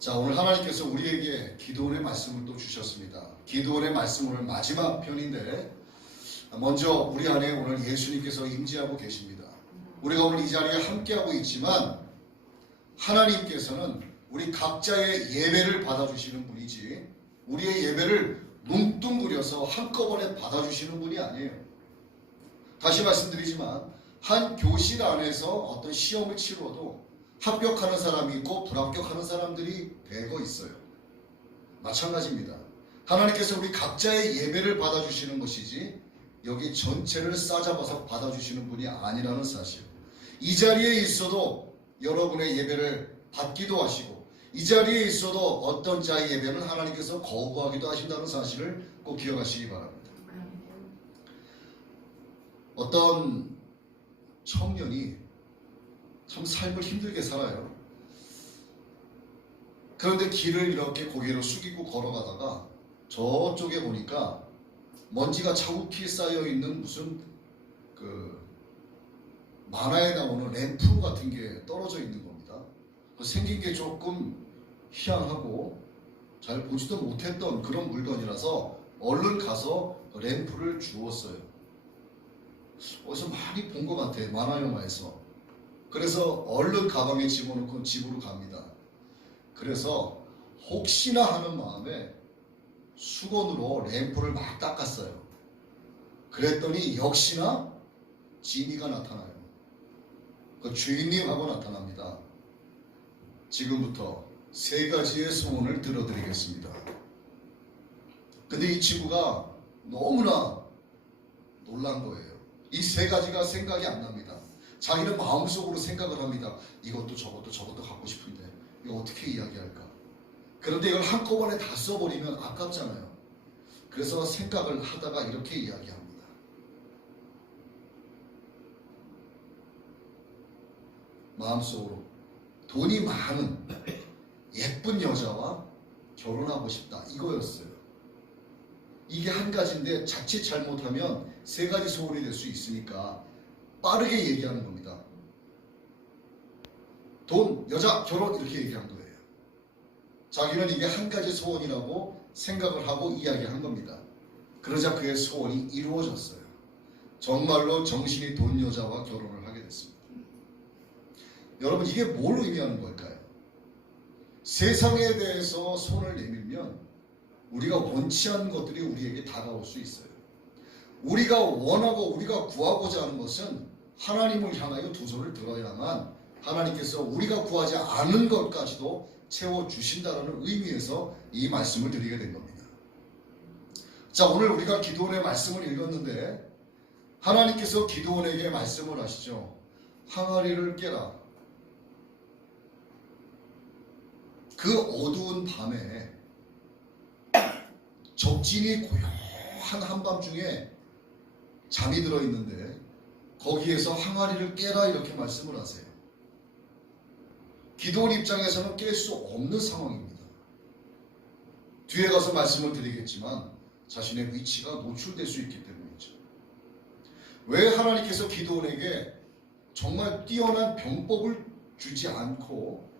자, 오늘 하나님께서 우리에게 기도원의 말씀을 또 주셨습니다. 기도원의 말씀 오늘 마지막 편인데 먼저 우리 안에 오늘 예수님께서 임재하고 계십니다. 우리가 오늘 이 자리에 함께하고 있지만 하나님께서는 우리 각자의 예배를 받아주시는 분이지 우리의 예배를 뭉뚱그려서 한꺼번에 받아주시는 분이 아니에요. 다시 말씀드리지만 한 교실 안에서 어떤 시험을 치러도 합격하는 사람이 있고 불합격하는 사람들이 대거 있어요. 마찬가지입니다. 하나님께서 우리 각자의 예배를 받아주시는 것이지 여기 전체를 싸잡아서 받아주시는 분이 아니라는 사실. 이 자리에 있어도 여러분의 예배를 받기도 하시고 이 자리에 있어도 어떤 자의 예배는 하나님께서 거부하기도 하신다는 사실을 꼭 기억하시기 바랍니다. 어떤 청년이 참 삶을 힘들게 살아요. 그런데 길을 이렇게 고개를 숙이고 걸어가다가 저쪽에 보니까 먼지가 자욱히 쌓여있는 무슨 만화에 나오는 램프 같은 게 떨어져 있는 겁니다. 생긴 게 조금 희한하고 잘 보지도 못했던 그런 물건이라서 얼른 가서 램프를 주웠어요. 어디서 많이 본 것 같아, 만화 영화에서. 그래서 얼른 가방에 집어넣고 집으로 갑니다. 그래서 혹시나 하는 마음에 수건으로 램프를 막 닦았어요. 그랬더니 역시나 지니가 나타나요. 그 주인님하고 나타납니다. 지금부터 3가지의 소원을 들어드리겠습니다. 근데 이 친구가 너무나 놀란 거예요. 이 3가지가 생각이 안 납니다. 자기는 마음속으로 생각을 합니다. 이것도 저것도 갖고 싶은데 이거 어떻게 이야기할까? 그런데 이걸 한꺼번에 다 써버리면 아깝잖아요. 그래서 생각을 하다가 이렇게 이야기합니다. 마음속으로 돈이 많은 예쁜 여자와 결혼하고 싶다, 이거였어요. 이게 한 가지인데 자칫 잘못하면 3가지 소원이 될 수 있으니까 빠르게 얘기하는 겁니다. 돈, 여자, 결혼 이렇게 얘기한 거예요. 자기는 이게 한 가지 소원이라고 생각을 하고 이야기한 겁니다. 그러자 그의 소원이 이루어졌어요. 정말로 정신이 돈 여자와 결혼을 하게 됐습니다. 여러분, 이게 뭘 의미하는 걸까요? 세상에 대해서 손을 내밀면 우리가 원치 않는 것들이 우리에게 다가올 수 있어요. 우리가 원하고 우리가 구하고자 하는 것은 하나님을 향하여 두 손을 들어야만 하나님께서 우리가 구하지 않은 것까지도 채워주신다는 의미에서 이 말씀을 드리게 된 겁니다. 자, 오늘 우리가 기도원의 말씀을 읽었는데 하나님께서 기도원에게 말씀을 하시죠. 항아리를 깨라. 그 어두운 밤에 적진이 고요한 한밤중에 잠이 들어있는데 거기에서 항아리를 깨라 이렇게 말씀을 하세요. 기도원 입장에서는 깰 수 없는 상황입니다. 뒤에 가서 말씀을 드리겠지만 자신의 위치가 노출될 수 있기 때문이죠. 왜 하나님께서 기도원에게 정말 뛰어난 병법을 주지 않고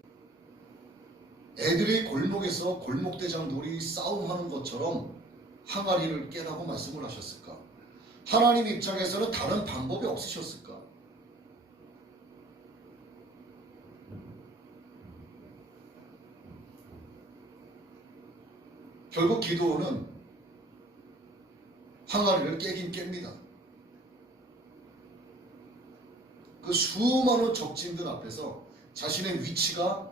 애들이 골목에서 골목대장 놀이 싸움하는 것처럼 항아리를 깨라고 말씀을 하셨을까? 하나님 입장에서는 다른 방법이 없으셨을까? 결국 기도원은 항아리를 깨긴 깹니다. 그 수많은 적진들 앞에서 자신의 위치가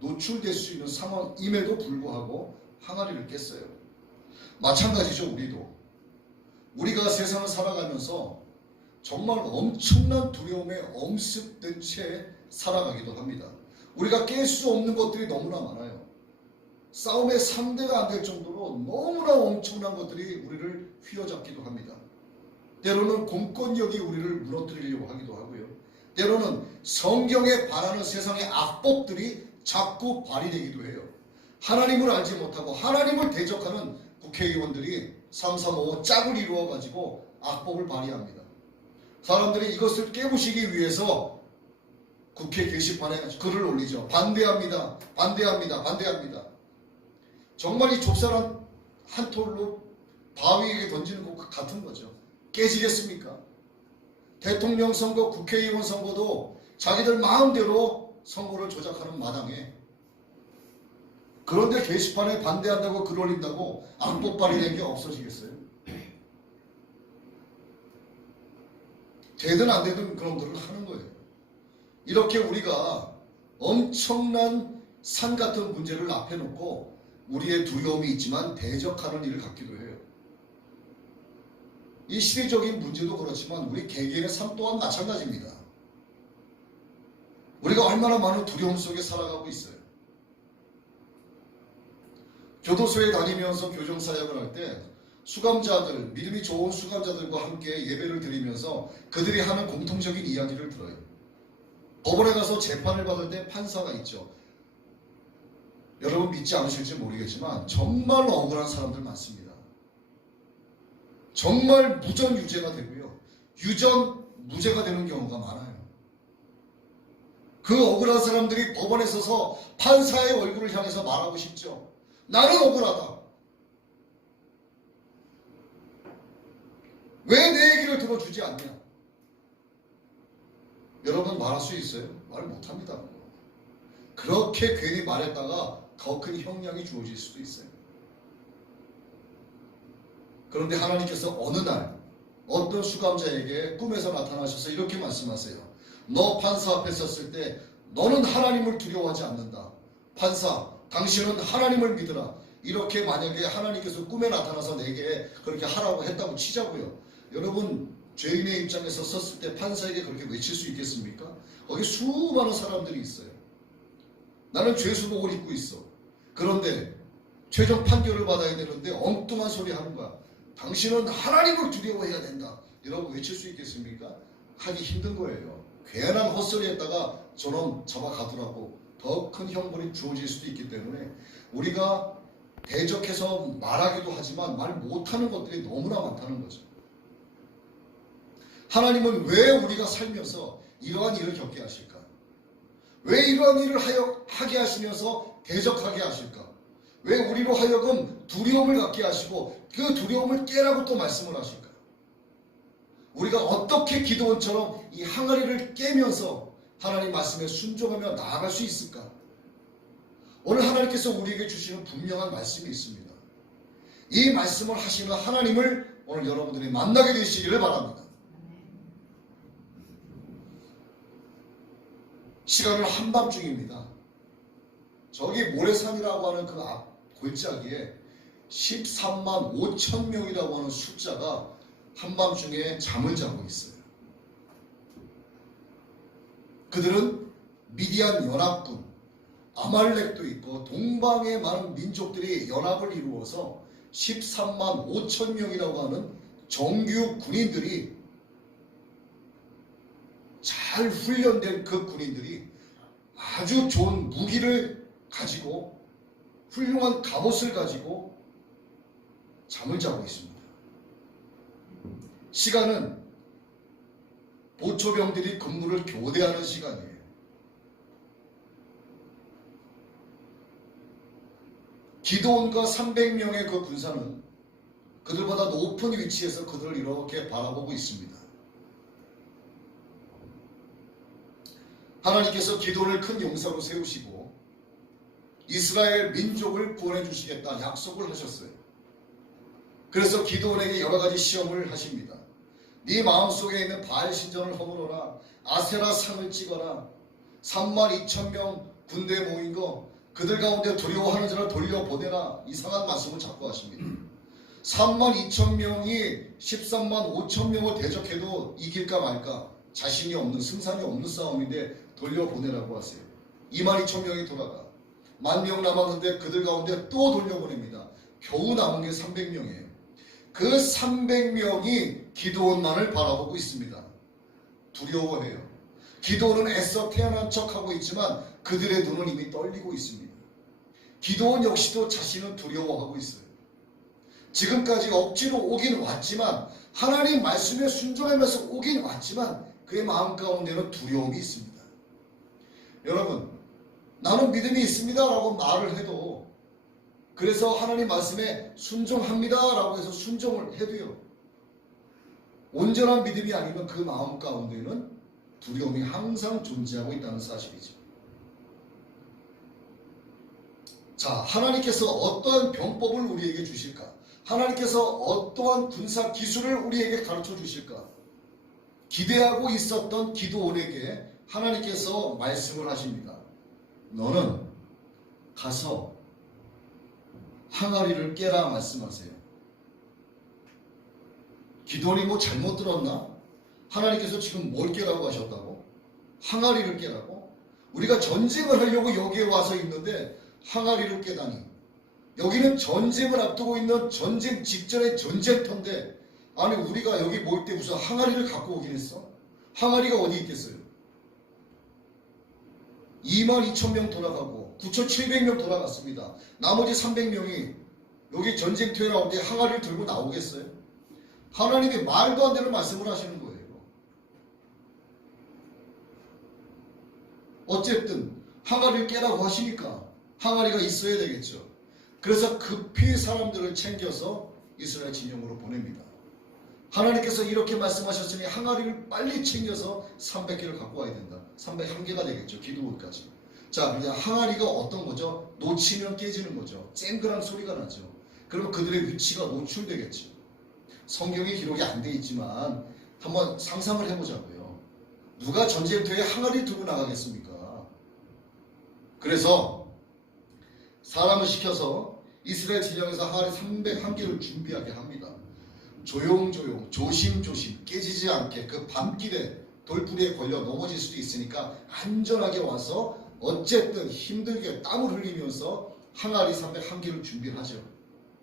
노출될 수 있는 상황임에도 불구하고 항아리를 깼어요. 마찬가지죠. 우리가 세상을 살아가면서 정말 엄청난 두려움에 엄습된 채 살아가기도 합니다. 우리가 깰 수 없는 것들이 너무나 많아요. 싸움의 상대가 안 될 정도로 너무나 엄청난 것들이 우리를 휘어잡기도 합니다. 때로는 공권력이 우리를 무너뜨리려고 하기도 하고요. 때로는 성경에 반하는 세상의 악법들이 자꾸 발휘되기도 해요. 하나님을 알지 못하고 하나님을 대적하는 국회의원들이 335 짝을 이루어가지고 악법을 발휘합니다. 사람들이 이것을 깨부시기 위해서 국회 게시판에 글을 올리죠. 반대합니다. 반대합니다. 반대합니다. 정말 이 좁쌀한 한 톨로 바위에게 던지는 것 같은 거죠. 깨지겠습니까? 대통령 선거, 국회의원 선거도 자기들 마음대로 선거를 조작하는 마당에, 그런데 게시판에 반대한다고 글 올린다고 악법 발의된 게 없어지겠어요? 되든 안 되든 그런 것들을 하는 거예요. 이렇게 우리가 엄청난 산 같은 문제를 앞에 놓고 우리의 두려움이 있지만 대적하는 일을 갖기도 해요. 이 시대적인 문제도 그렇지만 우리 개개인의 삶 또한 마찬가지입니다. 우리가 얼마나 많은 두려움 속에 살아가고 있어요. 교도소에 다니면서 교정사역을 할 때 수감자들, 믿음이 좋은 수감자들과 함께 예배를 드리면서 그들이 하는 공통적인 이야기를 들어요. 법원에 가서 재판을 받을 때 판사가 있죠. 여러분 믿지 않으실지 모르겠지만 정말 억울한 사람들 많습니다. 정말 무전 유죄가 되고요. 유전 무죄가 되는 경우가 많아요. 그 억울한 사람들이 법원에 서서 판사의 얼굴을 향해서 말하고 싶죠. 나는 억울하다. 왜 내 얘기를 들어주지 않냐? 여러분 말할 수 있어요? 말 못합니다. 그렇게 괜히 말했다가 더 큰 형량이 주어질 수도 있어요. 그런데 하나님께서 어느 날 어떤 수감자에게 꿈에서 나타나셔서 이렇게 말씀하세요. 너 판사 앞에 섰을 때 너는 하나님을 두려워하지 않는다. 판사, 당신은 하나님을 믿으라. 이렇게 만약에 하나님께서 꿈에 나타나서 내게 그렇게 하라고 했다고 치자고요. 여러분 죄인의 입장에서 섰을 때 판사에게 그렇게 외칠 수 있겠습니까? 거기 수많은 사람들이 있어요. 나는 죄수복을 입고 있어. 그런데 최종 판결을 받아야 되는데 엉뚱한 소리 하는 거야. 당신은 하나님을 두려워해야 된다. 이라고 외칠 수 있겠습니까? 하기 힘든 거예요. 괜한 헛소리 했다가 저놈 잡아가더라고 더 큰 형벌이 주어질 수도 있기 때문에 우리가 대적해서 말하기도 하지만 말 못하는 것들이 너무나 많다는 거죠. 하나님은 왜 우리가 살면서 이러한 일을 겪게 하실까? 왜 이러한 일을 하게 하시면서 대적하게 하실까? 왜 우리로 하여금 두려움을 갖게 하시고 그 두려움을 깨라고 또 말씀을 하실까? 우리가 어떻게 기도원처럼 이 항아리를 깨면서 하나님 말씀에 순종하며 나아갈 수 있을까? 오늘 하나님께서 우리에게 주시는 분명한 말씀이 있습니다. 이 말씀을 하시는 하나님을 오늘 여러분들이 만나게 되시기를 바랍니다. 시간은 한밤중입니다. 저기 모래산이라고 하는 그 앞 골짜기에 13만 5천 명이라고 하는 숫자가 한밤중에 잠을 자고 있어요. 그들은 미디안 연합군, 아말렉도 있고 동방의 많은 민족들이 연합을 이루어서 13만 5천 명이라고 하는 정규 군인들이, 잘 훈련된 그 군인들이 아주 좋은 무기를 가지고 훌륭한 갑옷을 가지고 잠을 자고 있습니다. 시간은 보초병들이 근무를 교대하는 시간이에요. 기드온과 300명의 그 군사는 그들보다 높은 위치에서 그들을 이렇게 바라보고 있습니다. 하나님께서 기드온을 큰 용사로 세우시고 이스라엘 민족을 구원해 주시겠다 약속을 하셨어요. 그래서 기드온에게 여러 가지 시험을 하십니다. 네 마음속에 있는 바알 신전을 허물어라. 아세라 상을 찍어라. 3만 2천 명 군대 모인 거 그들 가운데 두려워하는 자를 돌려보내라. 이상한 말씀을 자꾸 하십니다. 3만 2천 명이 13만 5천 명을 대적해도 이길까 말까 자신이 없는, 승산이 없는 싸움인데 돌려보내라고 하세요. 2만 2천 명이 돌아가 10,000명 남았는데 그들 가운데 또 돌려보냅니다. 겨우 남은 게 300명이에요. 그 300명이 기드온만을 바라보고 있습니다. 두려워해요. 기드온은 애써 태어난 척하고 있지만 그들의 눈은 이미 떨리고 있습니다. 기드온 역시도 자신은 두려워하고 있어요. 지금까지 억지로 오긴 왔지만, 하나님 말씀에 순종하면서 오긴 왔지만 그의 마음 가운데는 두려움이 있습니다. 여러분, 나는 믿음이 있습니다 라고 말을 해도, 그래서 하나님 말씀에 순종합니다 라고 해서 순종을 해도요, 온전한 믿음이 아니면 그 마음 가운데는 두려움이 항상 존재하고 있다는 사실이죠. 자, 하나님께서 어떠한 병법을 우리에게 주실까? 하나님께서 어떠한 군사 기술을 우리에게 가르쳐 주실까? 기대하고 있었던 기도원에게 하나님께서 말씀을 하십니다. 너는 가서 항아리를 깨라 말씀하세요. 기도원이 뭐 잘못 들었나? 하나님께서 지금 뭘 깨라고 하셨다고? 항아리를 깨라고? 우리가 전쟁을 하려고 여기에 와서 있는데 항아리를 깨다니. 여기는 전쟁을 앞두고 있는 전쟁 직전의 전쟁터인데, 아니 우리가 여기 모일 때 무슨 항아리를 갖고 오긴 했어? 항아리가 어디 있겠어요? 22,000명 돌아가고 9,700명 돌아갔습니다. 나머지 300명이 여기 전쟁터에 나오는데 항아리를 들고 나오겠어요? 하나님이 말도 안 되는 말씀을 하시는 거예요. 어쨌든 항아리를 깨라고 하시니까 항아리가 있어야 되겠죠. 그래서 급히 사람들을 챙겨서 이스라엘 진영으로 보냅니다. 하나님께서 이렇게 말씀하셨으니 항아리를 빨리 챙겨서 300개를 갖고 와야 된다. 301개가 되겠죠. 기도원까지. 자, 그냥 항아리가 어떤 거죠? 놓치면 깨지는 거죠. 쨍그랑 소리가 나죠. 그러면 그들의 위치가 노출되겠죠. 성경에 기록이 안 돼 있지만 한번 상상을 해보자고요. 누가 전쟁터에 항아리 들고 나가겠습니까? 그래서 사람을 시켜서 이스라엘 진영에서 항아리 301개를 준비하게 합니다. 조용조용, 조심조심, 깨지지 않게 그 밤길에 돌부리에 걸려 넘어질 수도 있으니까 안전하게 와서 어쨌든 힘들게 땀을 흘리면서 항아리 301개를 준비를 하죠.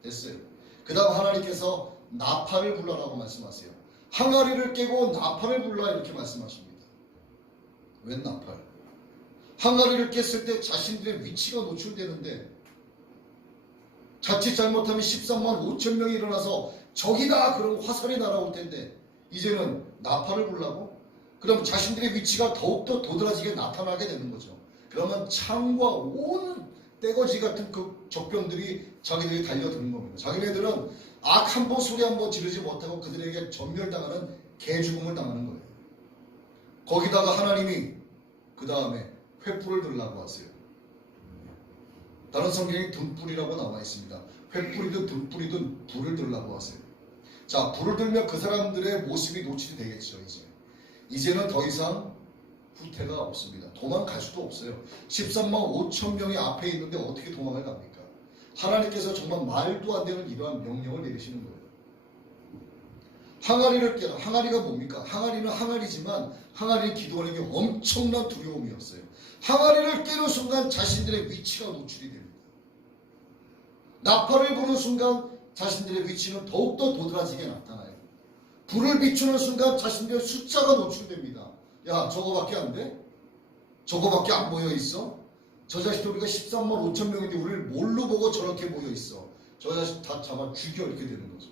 됐어요. 그 다음 하나님께서 나팔을 불러라고 말씀하세요. 항아리를 깨고 나팔을 불러 이렇게 말씀하십니다. 웬 나팔? 항아리를 깼을 때 자신들의 위치가 노출되는데 자칫 잘못하면 13만 5천 명이 일어나서 적이다 그러면 화살이 날아올 텐데 이제는 나팔을 불라고? 그럼 자신들의 위치가 더욱더 도드라지게 나타나게 되는 거죠. 그러면 창과 온 떼거지 같은 그 적병들이 자기들이 달려드는 겁니다. 자기네들은 악 한 번 소리 한 번 지르지 못하고 그들에게 전멸당하는 개죽음을 당하는 거예요. 거기다가 하나님이 그 다음에 횃불을 들라고 하세요. 다른 성경에 등불이라고 나와 있습니다. 횃불이든 등불이든 불을 들라고 하세요. 자, 불을 들면 그 사람들의 모습이 노출이 되겠죠. 이제는 더 이상 후퇴가 없습니다. 도망갈 수도 없어요. 13만 5천 명이 앞에 있는데 어떻게 도망을 갑니까? 하나님께서 정말 말도 안 되는 이러한 명령을 내리시는 거예요. 항아리를 깨라. 항아리가 뭡니까? 항아리는 항아리지만 항아리는 기도원에게 엄청난 두려움이었어요. 항아리를 깨는 순간 자신들의 위치가 노출이 됩니다. 나팔을 부는 순간 자신들의 위치는 더욱더 도드라지게 나타나요. 불을 비추는 순간 자신들의 숫자가 노출됩니다. 야, 저거밖에 안 돼? 저거밖에 안 모여 있어? 저 자식들 우리가 13만 5천 명인데 우리를 뭘로 보고 저렇게 모여 있어? 저 자식 다 잡아 죽여 이렇게 되는 거죠.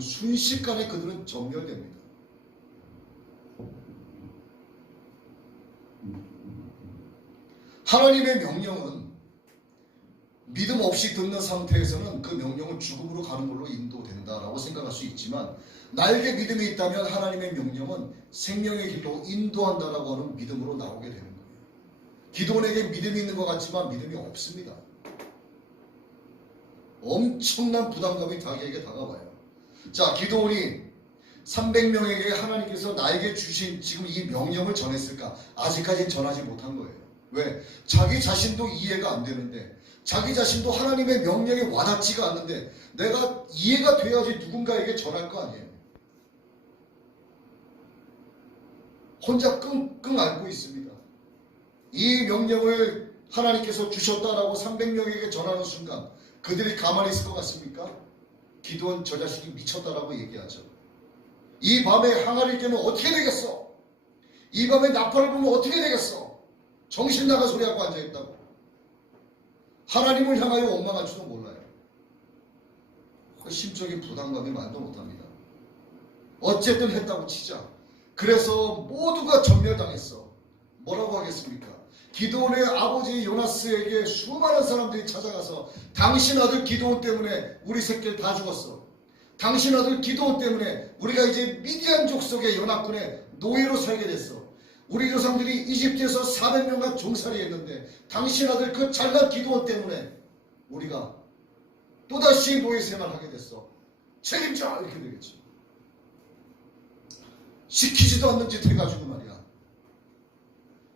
순식간에 그들은 전멸됩니다. 하나님의 명령은 믿음 없이 듣는 상태에서는 그 명령은 죽음으로 가는 걸로 인도된다라고 생각할 수 있지만, 나에게 믿음이 있다면 하나님의 명령은 생명의 길로 인도한다라고 하는 믿음으로 나오게 되는 거예요. 기도원에게 믿음이 있는 것 같지만 믿음이 없습니다. 엄청난 부담감이 자기에게 다가와요. 자, 기도원이 300명에게 하나님께서 나에게 주신 지금 이 명령을 전했을까? 아직까지는 전하지 못한 거예요. 왜? 자기 자신도 이해가 안 되는데, 자기 자신도 하나님의 명령에 와닿지가 않는데 내가 이해가 돼야지 누군가에게 전할 거 아니에요. 혼자 끙끙 앓고 있습니다. 이 명령을 하나님께서 주셨다라고 300명에게 전하는 순간 그들이 가만히 있을 것 같습니까? 기도원 저 자식이 미쳤다라고 얘기하죠. 이 밤에 항아리를 깨면 어떻게 되겠어? 이 밤에 나팔을 불면 어떻게 되겠어? 정신 나간 소리하고 앉아있다고. 하나님을 향하여 원망할지도 몰라요. 그 심적인 부담감이 말도 못합니다. 어쨌든 했다고 치자. 그래서 모두가 전멸당했어. 뭐라고 하겠습니까? 기드온의 아버지 요나스에게 수많은 사람들이 찾아가서 당신 아들 기드온 때문에 우리 새끼를 다 죽었어. 당신 아들 기드온 때문에 우리가 이제 미디안 족속의 연합군의 노예로 살게 됐어. 우리 조상들이 이집트에서 400년간 종살이 했는데 당신 아들 그 잘난 기드온 때문에 우리가 또다시 노예 생활하게 됐어. 책임져! 이렇게 되겠지. 시키지도 않는 짓 해가지고 말이야.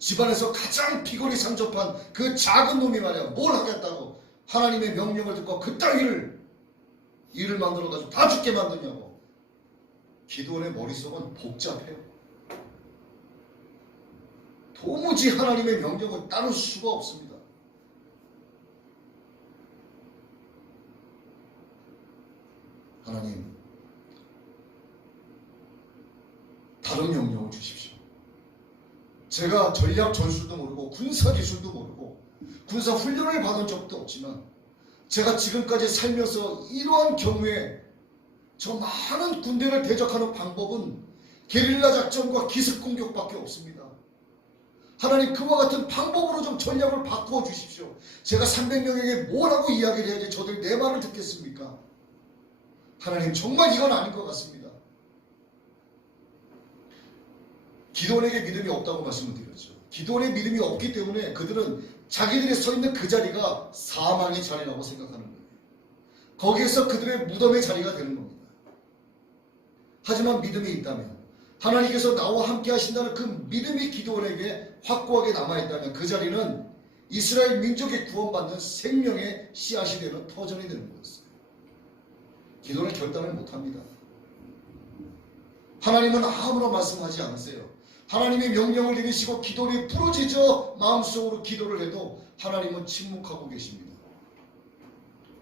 집안에서 가장 피골이 상접한 그 작은 놈이 말이야. 뭘 하겠다고 하나님의 명령을 듣고 그따위를 일을 만들어가지고 다 죽게 만드냐고. 기드온의 머릿속은 복잡해요. 도무지 하나님의 명령을 따를 수가 없습니다. 하나님, 다른 명령을 주십시오. 제가 전략 전술도 모르고 군사 기술도 모르고 군사 훈련을 받은 적도 없지만 제가 지금까지 살면서 이러한 경우에 저 많은 군대를 대적하는 방법은 게릴라 작전과 기습 공격밖에 없습니다. 하나님, 그와 같은 방법으로 좀 전략을 바꾸어 주십시오. 제가 300명에게 뭐라고 이야기를 해야지 저들이 내 말을 듣겠습니까? 하나님, 정말 이건 아닌 것 같습니다. 기드온에게 믿음이 없다고 말씀을 드렸죠. 기드온의 믿음이 없기 때문에 그들은 자기들이 서 있는 그 자리가 사망의 자리라고 생각하는 거예요. 거기에서 그들의 무덤의 자리가 되는 겁니다. 하지만 믿음이 있다면, 하나님께서 나와 함께 하신다는 그 믿음이 기드온에게 확고하게 남아있다면 그 자리는 이스라엘 민족이 구원받는 생명의 씨앗이 되는 터전이 되는 거였어요. 기도는 결단을 못합니다. 하나님은 아무런 말씀하지 않으세요. 하나님의 명령을 내리시고 기도를 부르짖어 마음속으로 기도를 해도 하나님은 침묵하고 계십니다.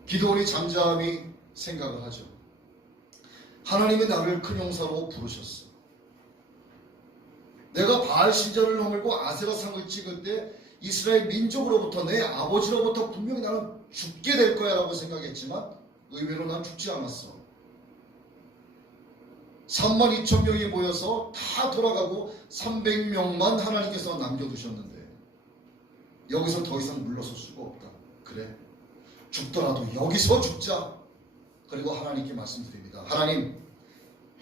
기도원이 잠잠히 생각을 하죠. 하나님이 나를 큰 용사로 부르셨어. 내가 바알 신전을 허물고 아세라 상을 찍을 때 이스라엘 민족으로부터 내 아버지로부터 분명히 나는 죽게 될 거야 라고 생각했지만 의외로 난 죽지 않았어. 32,000명이 모여서 다 돌아가고 300명만 하나님께서 남겨두셨는데 여기서 더 이상 물러설 수가 없다. 그래, 죽더라도 여기서 죽자. 그리고 하나님께 말씀드립니다. 하나님,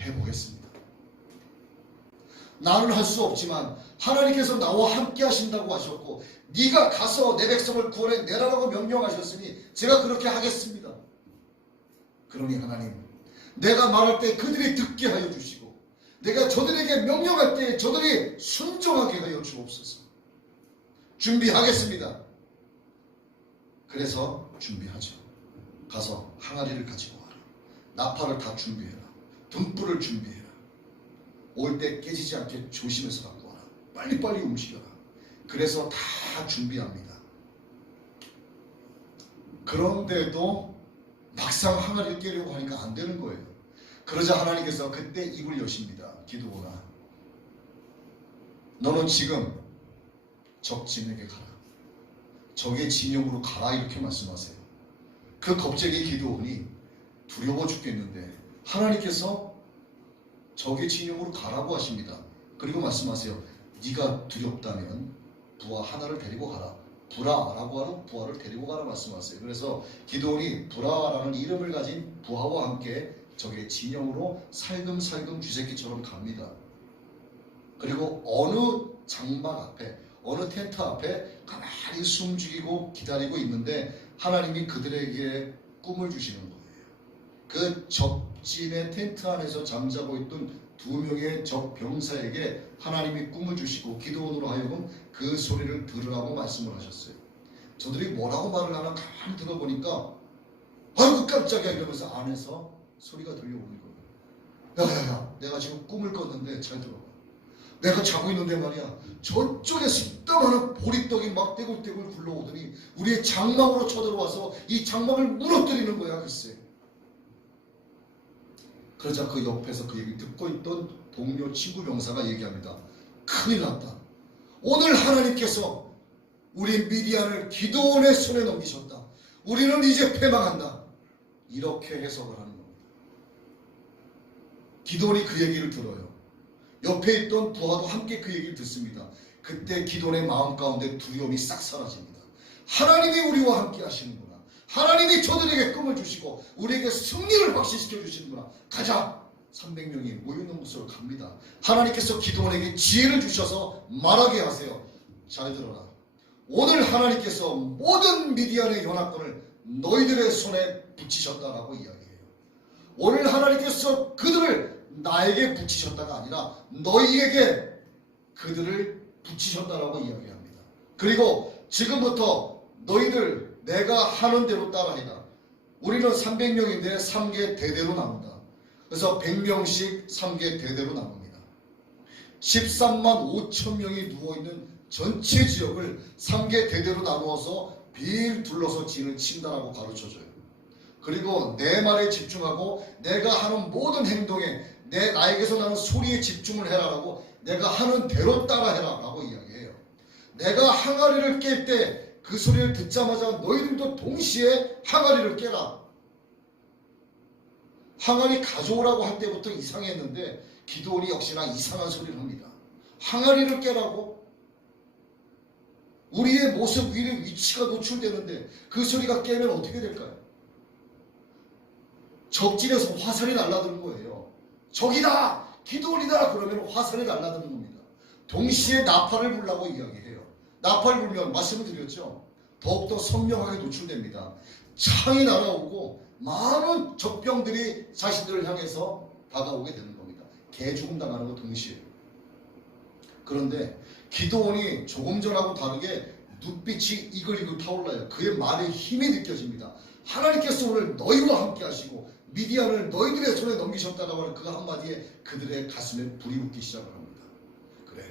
해보겠습니다. 나는 할 수 없지만 하나님께서 나와 함께 하신다고 하셨고 네가 가서 내 백성을 구원해 내라라고 명령하셨으니 제가 그렇게 하겠습니다. 그러니 하나님, 내가 말할 때 그들이 듣게 하여 주시고 내가 저들에게 명령할 때 저들이 순종하게 하여 주옵소서. 준비하겠습니다. 그래서 준비하죠. 가서 항아리를 가지고 와라. 나팔을 다 준비해라. 등불을 준비해라. 올 때 깨지지 않게 조심해서 갖고 와라. 빨리빨리 움직여라. 그래서 다 준비합니다. 그런데도 막상 항아리를 깨려고 하니까 안 되는 거예요. 그러자 하나님께서 그때 입을 여십니다. 기드온아, 너는 지금 적 진에게 가라. 적의 진영으로 가라. 이렇게 말씀하세요. 그 겁쟁이 기드온이 두려워 죽겠는데 하나님께서 적의 진영으로 가라고 하십니다. 그리고 말씀하세요. 네가 두렵다면 부하 하나를 데리고 가라. 브라라고 하는 부하를 데리고 가라 말씀하세요. 그래서 기드온이 브라라는 이름을 가진 부하와 함께 적의 진영으로 살금살금 쥐새끼처럼 갑니다. 그리고 어느 장막 앞에, 어느 텐트 앞에 가만히 숨죽이고 기다리고 있는데 하나님이 그들에게 꿈을 주시는 거예요. 그 적진의 텐트 안에서 잠자고 있던 2명의 적 병사에게 하나님이 꿈을 주시고 기드온으로 하여금 그 소리를 들으라고 말씀을 하셨어요. 저들이 뭐라고 말을 하나 가만히 들어보니까 아이고 깜짝이야 이러면서 안에서 소리가 들려오는 거예요. 야야야, 내가 지금 꿈을 꿨는데 잘 들어봐. 내가 자고 있는데 말이야, 저쪽에 식당하는 보리떡이 막 떼굴떼굴 굴러오더니 우리의 장막으로 쳐들어와서 이 장막을 무너뜨리는 거야. 글쎄. 그러자 그 옆에서 그 얘기를 듣고 있던 동료 친구 병사가 얘기합니다. 큰일 났다. 오늘 하나님께서 우리 미디안을 기드온의 손에 넘기셨다. 우리는 이제 패망한다. 이렇게 해석을 하는 겁니다. 기드온이 그 얘기를 들어요. 옆에 있던 부하도 함께 그 얘기를 듣습니다. 그때 기도원의 마음 가운데 두려움이 싹 사라집니다. 하나님이 우리와 함께 하시는구나. 하나님이 저들에게 꿈을 주시고 우리에게 승리를 확신시켜 주시는구나. 가자. 300명이 모여있는 곳으로 갑니다. 하나님께서 기도원에게 지혜를 주셔서 말하게 하세요. 잘 들어라. 오늘 하나님께서 모든 미디안의 연합군을 너희들의 손에 붙이셨다라고 이야기해요. 오늘 하나님께서 그들을 나에게 붙이셨다가 아니라 너희에게 그들을 붙이셨다라고 이야기합니다. 그리고 지금부터 너희들 내가 하는 대로 따라해라. 우리는 300명인데 3개 대대로 나눈다. 그래서 100명씩 3개 대대로 나눕니다. 13만 5천 명이 누워있는 전체 지역을 3개 대대로 나누어서 빙 둘러서 진을 친다라고 가르쳐줘요. 그리고 내 말에 집중하고 내가 하는 모든 행동에 나에게서 나는 소리에 집중을 해라라고 내가 하는 대로 따라해라라고 이야기해요. 내가 항아리를 깰 때 그 소리를 듣자마자 너희들도 동시에 항아리를 깨라. 항아리 가져오라고 할 때부터 이상했는데 기도원이 역시나 이상한 소리를 합니다. 항아리를 깨라고? 우리의 모습 위에 위치가 노출되는데 그 소리가 깨면 어떻게 될까요? 적진에서 화살이 날아드는 거예요. 적이다! 기도원이다! 그러면 화살이 날아드는 겁니다. 동시에 나팔을 불라고 이야기해요. 나팔 불면 말씀을 드렸죠. 더욱더 선명하게 노출됩니다. 창이 날아오고 많은 적병들이 자신들을 향해서 다가오게 되는 겁니다. 개죽음 당하는 것 동시에. 그런데 기도원이 조금 전하고 다르게 눈빛이 이글이글 타올라요. 그의 말에 힘이 느껴집니다. 하나님께서 오늘 너희와 함께 하시고 미디안을 너희들의 손에 넘기셨다라고 하는 그 한마디에 그들의 가슴에 불이 붙기 시작을 합니다. 그래,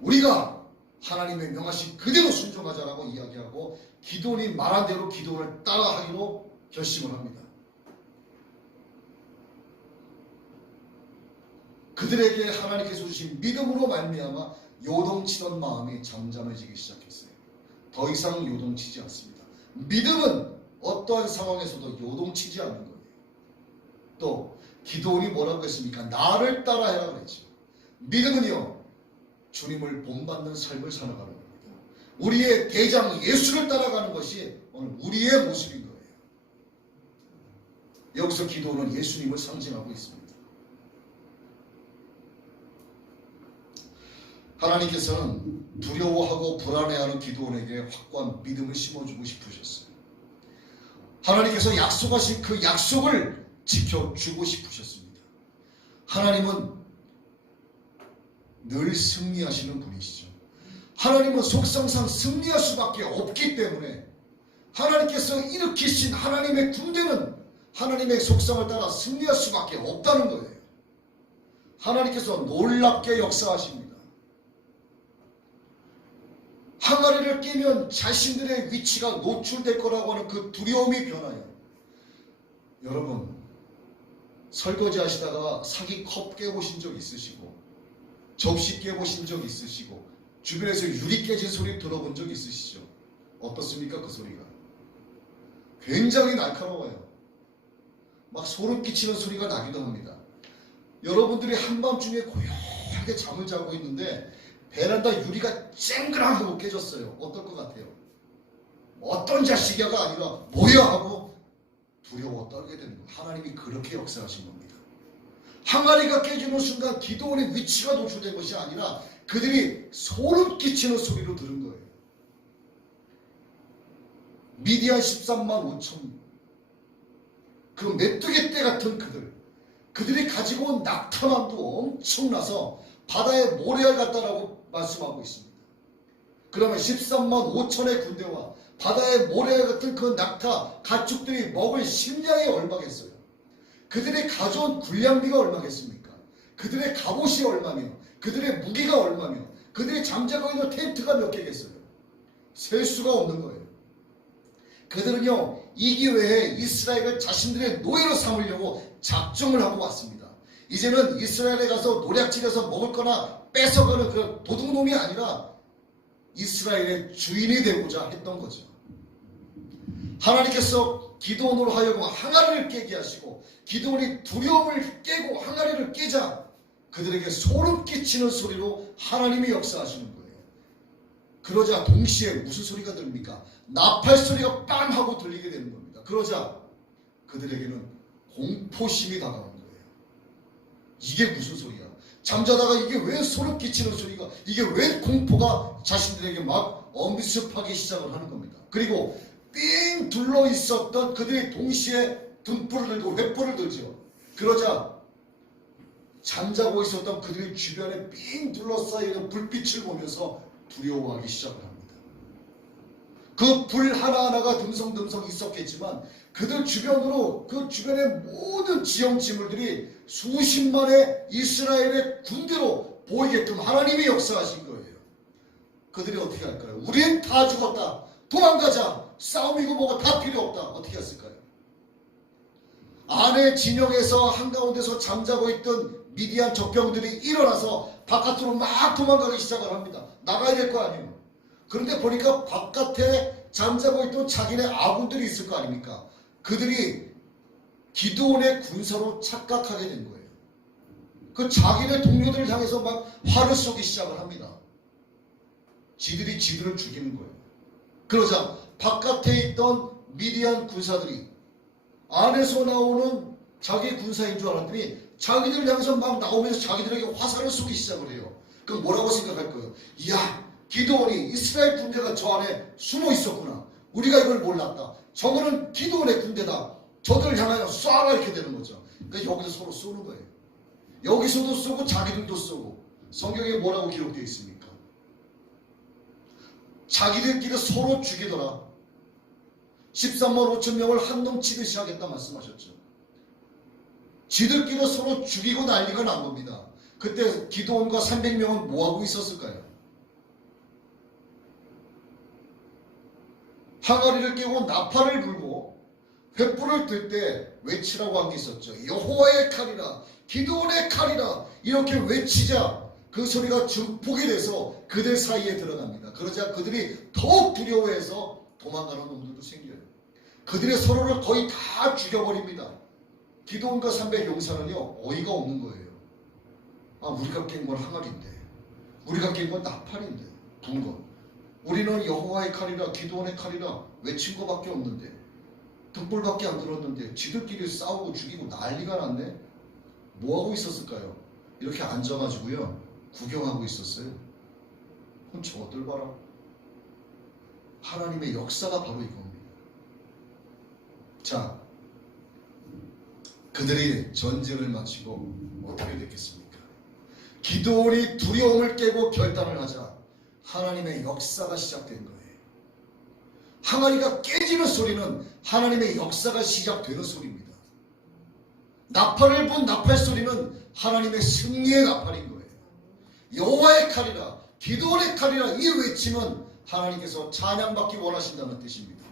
우리가 하나님의 명하신 그대로 순종하자라고 이야기하고 기도원이 말한 대로 기도원을 따라하기로 결심을 합니다. 그들에게 하나님께서 주신 믿음으로 말미암아 요동치던 마음이 잠잠해지기 시작했어요. 더 이상 요동치지 않습니다. 믿음은 어떠한 상황에서도 요동치지 않는 거예요. 또 기도원이 뭐라고 했습니까? 나를 따라해라 그랬죠. 믿음은요, 주님을 본받는 삶을 살아가는 겁니다. 우리의 대장 예수를 따라가는 것이 오늘 우리의 모습인 거예요. 여기서 기도원은 예수님을 상징하고 있습니다. 하나님께서는 두려워하고 불안해하는 기도원에게 확고한 믿음을 심어주고 싶으셨어요. 하나님께서 약속하신 그 약속을 지켜주고 싶으셨습니다. 하나님은 늘 승리하시는 분이시죠. 하나님은 속성상 승리할 수밖에 없기 때문에 하나님께서 일으키신 하나님의 군대는 하나님의 속성을 따라 승리할 수밖에 없다는 거예요. 하나님께서 놀랍게 역사하십니다. 항아리를 깨면 자신들의 위치가 노출될 거라고 하는 그 두려움이 변하여, 여러분 설거지 하시다가 사기 컵 깨보신 적 있으시고 접시 깨보신 적 있으시고 주변에서 유리 깨진 소리 들어본 적 있으시죠? 어떻습니까? 그 소리가 굉장히 날카로워요. 막 소름 끼치는 소리가 나기도 합니다. 여러분들이 한밤중에 고요하게 잠을 자고 있는데 베란다 유리가 쨍그랑하고 깨졌어요. 어떨 것 같아요? 어떤 자식이야가 아니라 뭐야 하고 두려워 떨게 되는 거예요. 하나님이 그렇게 역사하신 겁니다. 항아리가 깨지는 순간 기도원의 위치가 노출된 것이 아니라 그들이 소름 끼치는 소리로 들은 거예요. 미디안 13만 5천, 그 메뚜기 떼 같은 그들이 가지고 온 낙타만도 엄청나서 바다에 모래알 같다라고 말씀하고 있습니다. 그러면 13만 5천의 군대와 바다의 모래알 같은 그 낙타 가축들이 먹을 식량이 얼마겠어요? 그들이 가져온 군량비가 얼마겠습니까? 그들의 갑옷이 얼마며 그들의 무기가 얼마며 그들이 잠자고 있는 텐트가 몇 개겠어요? 셀 수가 없는 거예요. 그들은요, 이 기회에 이스라엘을 자신들의 노예로 삼으려고 작정을 하고 왔습니다. 이제는 이스라엘에 가서 노략질해서 먹을 거나 뺏어가는 그런 도둑놈이 아니라 이스라엘의 주인이 되고자 했던 거죠. 하나님께서 기도원으로 하여금 항아리를 깨게 하시고 기도원이 두려움을 깨고 항아리를 깨자 그들에게 소름 끼치는 소리로 하나님이 역사하시는 거예요. 그러자 동시에 무슨 소리가 들립니까? 나팔 소리가 빵 하고 들리게 되는 겁니다. 그러자 그들에게는 공포심이 다가오는 거예요. 이게 무슨 소리야? 잠자다가 이게 왜 소름 끼치는 소리가, 이게 왜 공포가 자신들에게 막 엄습하기 시작을 하는 겁니다. 그리고 삥 둘러 있었던 그들이 동시에 등불을 들고 횃불을 들죠. 그러자 잠자고 있었던 그들의 주변에 삥 둘러싸이는 불빛을 보면서 두려워하기 시작을 합니다. 그 불 하나하나가 듬성듬성 있었겠지만 그들 주변으로, 그 주변의 모든 지형지물들이 수십만의 이스라엘의 군대로 보이게끔 하나님이 역사하신 거예요. 그들이 어떻게 할까요? 우린 다 죽었다, 도망가자, 싸움이고 뭐가 다 필요 없다. 어떻게 했을까요? 안에 진영에서 한가운데서 잠자고 있던 미디안 적병들이 일어나서 바깥으로 막 도망가기 시작을 합니다. 나가야 될 거 아니에요. 그런데 보니까 바깥에 잠자고 있던 자기네 아군들이 있을 거 아닙니까? 그들이 기드온의 군사로 착각하게 된 거예요. 그 자기네 동료들을 향해서 막 화를 쏘기 시작을 합니다. 지들이 지들을 죽이는 거예요. 그러자 바깥에 있던 미디안 군사들이 안에서 나오는 자기 군사인 줄 알았더니 자기들을 향해서 막 나오면서 자기들에게 화살을 쏘기 시작을 해요. 그럼 뭐라고 생각할 거예요? 이야, 기드온이, 이스라엘 군대가 저 안에 숨어 있었구나. 우리가 이걸 몰랐다. 저거는 기드온의 군대다. 저들을 향하여 쏴라, 이렇게 되는 거죠. 그러니까 여기서 서로 쏘는 거예요. 여기서도 쏘고 자기들도 쏘고. 성경에 뭐라고 기록되어 있습니까? 자기들끼리 서로 죽이더라. 13만 5천 명을 한 놈 치듯이 하겠다 말씀하셨죠. 지들끼리 서로 죽이고 난리가 난 겁니다. 그때 기드온과 300명은 뭐하고 있었을까요? 항아리를 끼고 나팔을 불고 횃불을 들 때 외치라고 한 게 있었죠. 여호와의 칼이라, 기드온의 칼이라, 이렇게 외치자 그 소리가 증폭이 돼서 그들 사이에 들어갑니다. 그러자 그들이 더욱 두려워해서 도망가는 놈들도 생겨요. 그들의 서로를 거의 다 죽여버립니다. 기드온과 300 용사는요, 어이가 없는 거예요. 아, 우리가 깬 건 항아리인데, 우리가 깬 건 나팔인데, 둔 건. 우리는 여호와의 칼이라, 기드온의 칼이라 외친 거밖에 없는데, 등불밖에 안 들었는데 지들끼리 싸우고 죽이고 난리가 났네. 뭐하고 있었을까요? 이렇게 앉아가지고요, 구경하고 있었어요. 그럼 저들 봐라. 하나님의 역사가 바로 이겁니다. 자, 그들이 전쟁을 마치고 어떻게 됐겠습니까? 기드온이 두려움을 깨고 결단을 하자 하나님의 역사가 시작된 거예요. 항아리가 깨지는 소리는 하나님의 역사가 시작되는 소리입니다. 나팔을 분 나팔 소리는 하나님의 승리의 나팔인 거예요. 여호와의 칼이라, 기드온의 칼이라, 이 외침은 하나님께서 찬양받기 원하신다는 뜻입니다.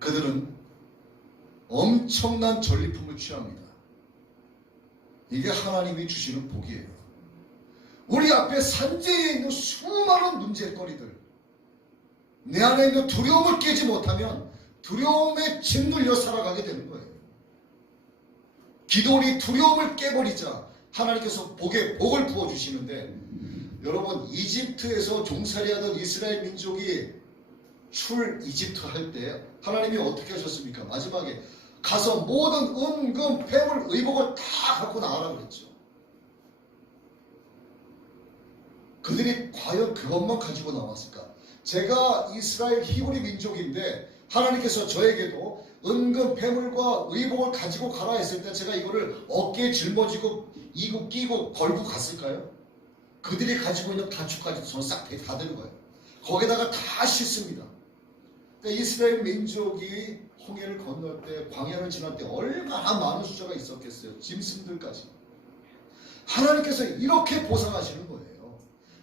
그들은 엄청난 전리품을 취합니다. 이게 하나님이 주시는 복이에요. 우리 앞에 산재에 있는 수많은 문제거리들, 내 안에 있는 두려움을 깨지 못하면 두려움에 짓눌려 살아가게 되는 거예요. 기드온이 두려움을 깨버리자 하나님께서 복에 복을 부어주시는데, 여러분, 이집트에서 종살이하던 이스라엘 민족이 출 이집트 할 때 하나님이 어떻게 하셨습니까? 마지막에 가서 모든 은금, 폐물, 의복을 다 갖고 나가라 그랬죠. 그들이 과연 그것만 가지고 나왔을까? 제가 이스라엘 히브리 민족인데 하나님께서 저에게도 은금, 폐물과 의복을 가지고 가라 했을 때 제가 이거를 어깨에 짊어지고 이고 끼고 걸고 갔을까요? 그들이 가지고 있는 단축까지 저는 싹 다 드는 거예요. 거기다가 다 싣습니다. 그러니까 이스라엘 민족이 홍해를 건널 때, 광야를 지날 때 얼마나 많은 숫자가 있었겠어요. 짐승들까지. 하나님께서 이렇게 보상하시는 거예요.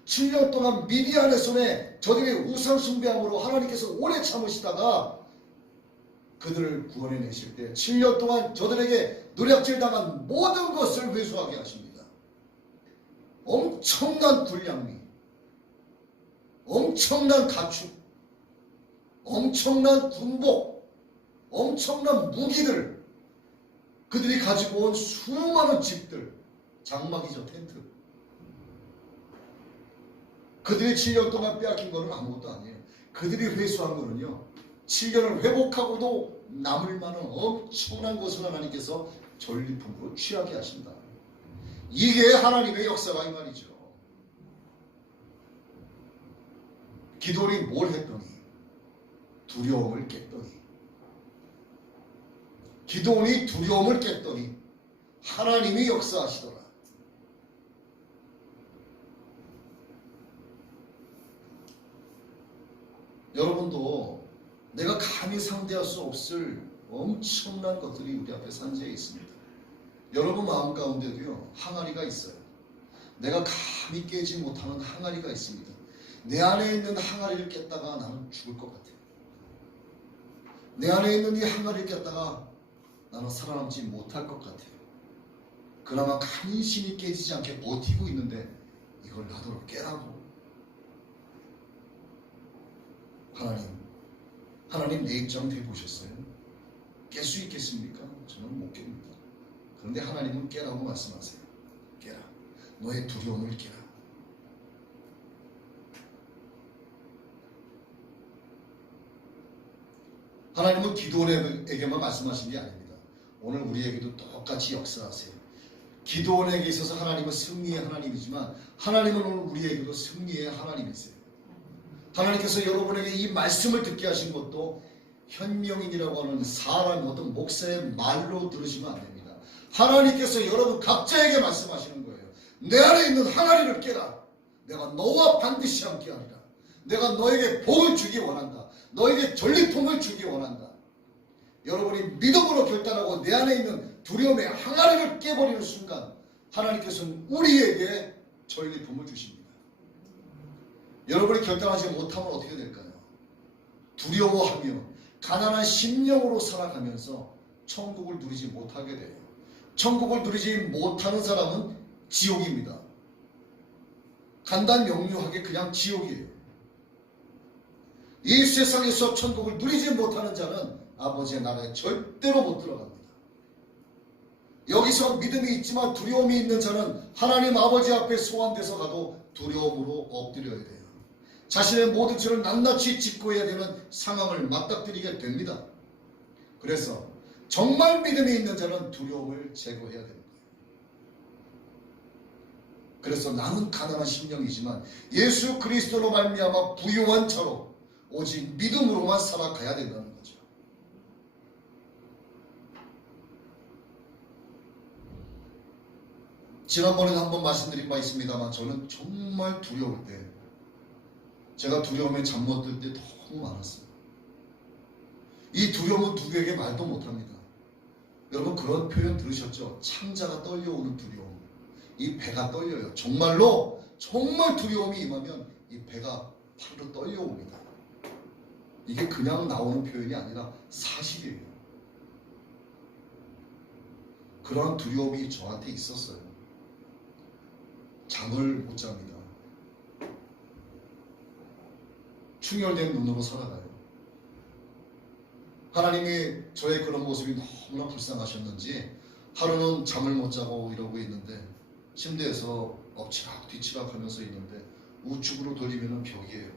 7년 동안 미디안의 손에 저들의 우상 숭배함으로 하나님께서 오래 참으시다가 그들을 구원해 내실 때 7년 동안 저들에게 노략질 당한 모든 것을 회수하게 하십니다. 엄청난 군량미, 엄청난 가축, 엄청난 군복, 엄청난 무기들, 그들이 가지고 온 수많은 집들, 장막이죠, 텐트. 그들이 7년 동안 빼앗긴 거는 아무것도 아니에요. 그들이 회수한 거는요, 7년을 회복하고도 남을 만한 엄청난 것을 하나님께서 전리품으로 취하게 하신다. 이게 하나님의 역사가 이 말이죠. 기도원이 뭘 했더니 두려움을 깼더니, 기도원이 두려움을 깼더니 하나님이 역사하시더라. 여러분도 내가 감히 상대할 수 없을 엄청난 것들이 우리 앞에 산재해 있습니다. 여러분 마음 가운데도요, 항아리가 있어요. 내가 감히 깨지 못하는 항아리가 있습니다. 내 안에 있는 항아리를 깼다가 나는 죽을 것 같아요. 내 안에 있는 이 항아리를 깼다가 나는 살아남지 못할 것 같아요. 그나마 간신히 깨지지 않게 버티고 있는데 이걸 나도 깨라고. 하나님 내 입장 대보셨어요? 깰 수 있겠습니까? 저는 못 깹니다. 그런데 하나님은 깨라고 말씀하세요. 깨라. 너의 두려움을 깨라. 하나님은 기도원에게만 말씀하신 게 아닙니다. 오늘 우리에게도 똑같이 역사하세요. 기도원에게 있어서 하나님은 승리의 하나님이지만 하나님은 오늘 우리에게도 승리의 하나님이세요. 하나님께서 여러분에게 이 말씀을 듣게 하신 것도 현명인이라고 하는 사람, 어떤 목사의 말로 들으시면 안 됩니다. 하나님께서 여러분 각자에게 말씀하시는 거예요. 내 안에 있는 항아리를 깨라. 내가 너와 반드시 함께 하리라. 내가 너에게 복을 주기 원한다. 너에게 전리품을 주기 원한다. 여러분이 믿음으로 결단하고 내 안에 있는 두려움의 항아리를 깨버리는 순간 하나님께서는 우리에게 전리품을 주십니다. 여러분이 결단하지 못하면 어떻게 될까요? 두려워하며 가난한 심령으로 살아가면서 천국을 누리지 못하게 돼요. 천국을 누리지 못하는 사람은 지옥입니다. 간단 명료하게 그냥 지옥이에요. 이 세상에서 천국을 누리지 못하는 자는 아버지의 나라에 절대로 못 들어갑니다. 여기서 믿음이 있지만 두려움이 있는 자는 하나님 아버지 앞에 소환돼서 가도 두려움으로 엎드려야 돼요. 자신의 모든 죄를 낱낱이 짚고해야 되는 상황을 맞닥뜨리게 됩니다. 그래서 정말 믿음이 있는 자는 두려움을 제거해야 되는 거예요. 그래서 나는 가난한 심령이지만 예수 그리스도로 말미암아 부유한 자로 오직 믿음으로만 살아가야 된다는 거죠. 지난번에도 한번 말씀드린 바 있습니다만 저는 정말 두려울 때, 제가 두려움에 잠 못 들 때 너무 많았어요. 이 두려움은 누구에게 말도 못합니다. 여러분 그런 표현 들으셨죠? 창자가 떨려오는 두려움. 이 배가 떨려요. 정말로 정말 두려움이 임하면 이 배가 파르르 떨려옵니다. 이게 그냥 나오는 표현이 아니라 사실이에요. 그런 두려움이 저한테 있었어요. 잠을 못 잡니다. 충혈된 눈으로 살아가요. 하나님이 저의 그런 모습이 너무나 불쌍하셨는지 하루는 잠을 못 자고 이러고 있는데 침대에서 엎치락 뒤치락 하면서 있는데 우측으로 돌리면 벽이에요.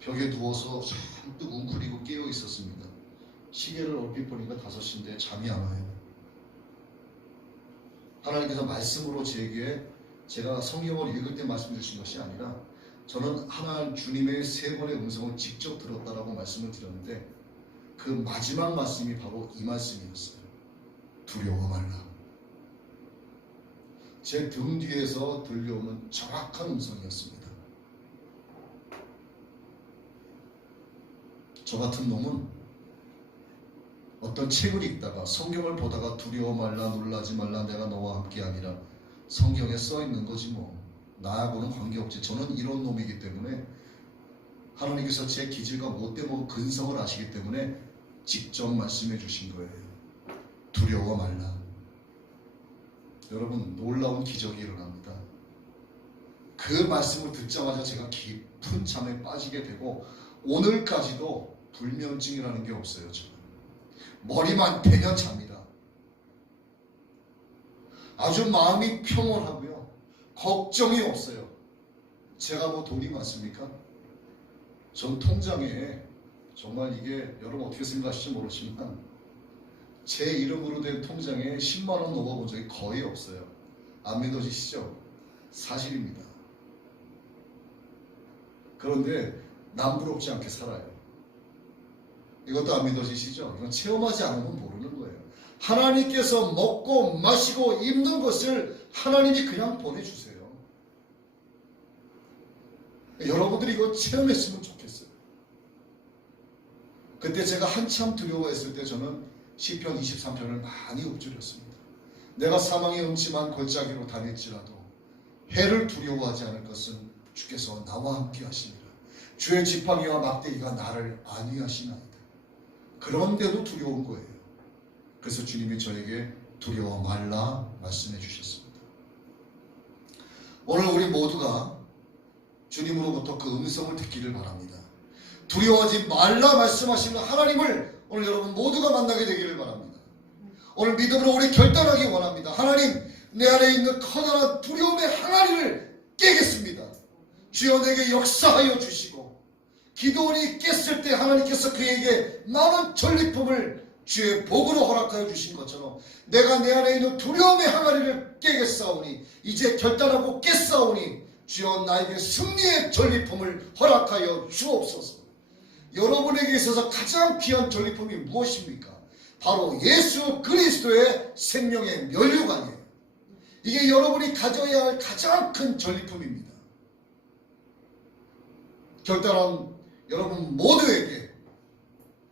벽에 누워서 잔뜩 웅크리고 깨어 있었습니다. 시계를 얼핏 보니까 5시인데 잠이 안 와요. 하나님께서 말씀으로 제게, 제가 성경을 읽을 때 말씀 주신 것이 아니라 저는 하나님 주님의 3번의 음성을 직접 들었다라고 말씀을 드렸는데 그 마지막 말씀이 바로 이 말씀이었어요. 두려워 말라. 제 등 뒤에서 들려오는 정확한 음성이었습니다. 저 같은 놈은 어떤 책을 읽다가 성경을 보다가 두려워 말라, 놀라지 말라, 내가 너와 함께 아니라 성경에 써 있는 거지 뭐. 나하고는 관계없지. 저는 이런 놈이기 때문에 하나님께서 제 기질과 못돼 먹은 근성을 아시기 때문에 직접 말씀해 주신 거예요. 두려워 말라. 여러분 놀라운 기적이 일어납니다. 그 말씀을 듣자마자 제가 깊은 잠에 빠지게 되고 오늘까지도 불면증이라는 게 없어요. 저는 머리만 대면 잡니다. 아주 마음이 평온하고요. 걱정이 없어요. 제가 뭐 돈이 많습니까? 전 통장에 정말 이게 여러분 어떻게 생각하실지 모르지만 제 이름으로 된 통장에 10만 원 넘어본 적이 거의 없어요. 안 믿어지시죠? 사실입니다. 그런데 남부럽지 않게 살아요. 이것도 안 믿어지시죠? 이건 체험하지 않으면 모르는 거예요. 하나님께서 먹고 마시고 입는 것을 하나님이 그냥 보내주세요. 여러분들이 이거 체험했으면 좋겠어요. 그때 제가 한참 두려워했을 때 저는 시편 23편을 많이 읊조렸습니다. 내가 사망의 음침한 골짜기로 다닐지라도 해를 두려워하지 않을 것은 주께서 나와 함께 하시니라. 주의 지팡이와 막대기가 나를 안위하시나이다. 그런데도 두려운 거예요. 그래서 주님이 저에게 두려워 말라 말씀해 주셨습니다. 오늘 우리 모두가 주님으로부터 그 음성을 듣기를 바랍니다. 두려워하지 말라 말씀하시는 하나님을 오늘 여러분 모두가 만나게 되기를 바랍니다. 오늘 믿음으로 우리 결단하기 원합니다. 하나님, 내 안에 있는 커다란 두려움의 항아리를 깨겠습니다. 주여 내게 역사하여 주시고, 기도원이 깼을 때 하나님께서 그에게 많은 전리품을 주의 복으로 허락하여 주신 것처럼 내가 내 안에 있는 두려움의 항아리를 깨겠사오니, 이제 결단하고 깼사오니 주여 나에게 승리의 전리품을 허락하여 주옵소서. 여러분에게 있어서 가장 귀한 전리품이 무엇입니까? 바로 예수 그리스도의 생명의 면류관이에요. 이게 여러분이 가져야 할 가장 큰 전리품입니다. 결단한 여러분 모두에게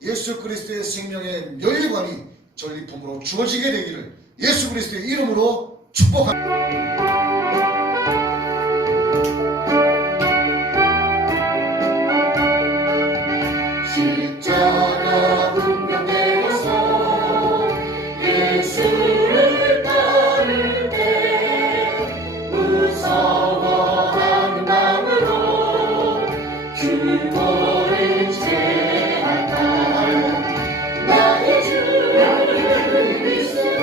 예수 그리스도의 생명의 면류관이 전리품으로 주어지게 되기를 예수 그리스도의 이름으로 축복합니다. 십자가 운명되어서 예수를 따를 때 무서워하는 마음으로 죽어를 제할까. 나의 주 그리스도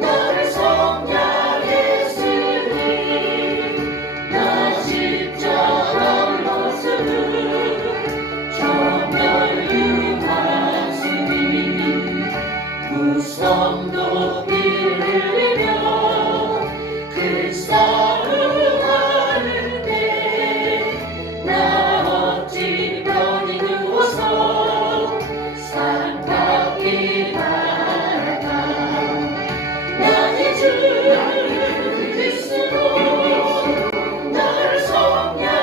나를 성량했으니 나 십자가를 벗으니 무성도 피를 흘리며 그 싸움하는데 나 어찌 편히 누워서 산밖이 날까. 나의 주 그리스도 나를 성량했으니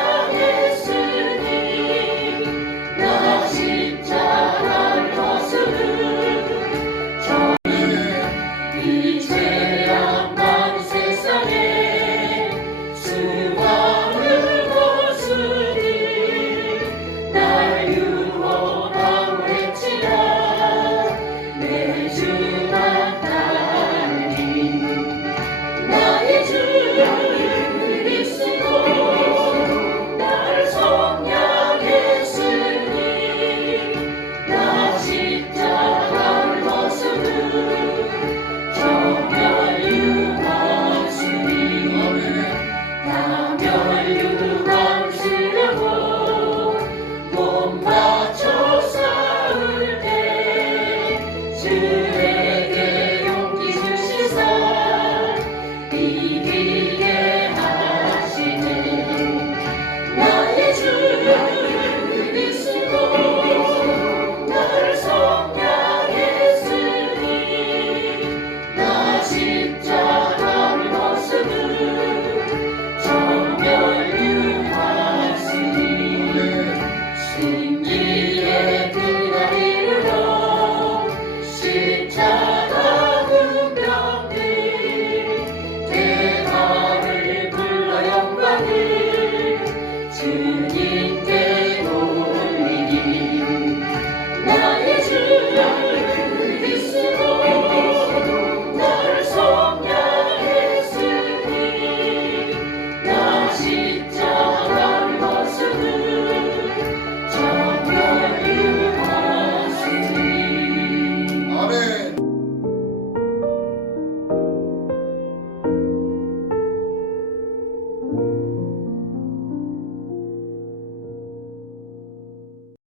나 십자가를 벗으니 이제야 난 세상에 수고를 벗으니 날 유혹하고 했지라 내 주만 따르니. 나의 주 그리스도 나를 성량했으니 나 십자가를 벗으니 다멸류관 쓰려고 몸 바쳐 싸울 때 주에게 용기 주시사 이기게 하시네. 나의 주 그리스도 나를 성량했으니 나 십자가를 벗으니 정멸 유하시니 승리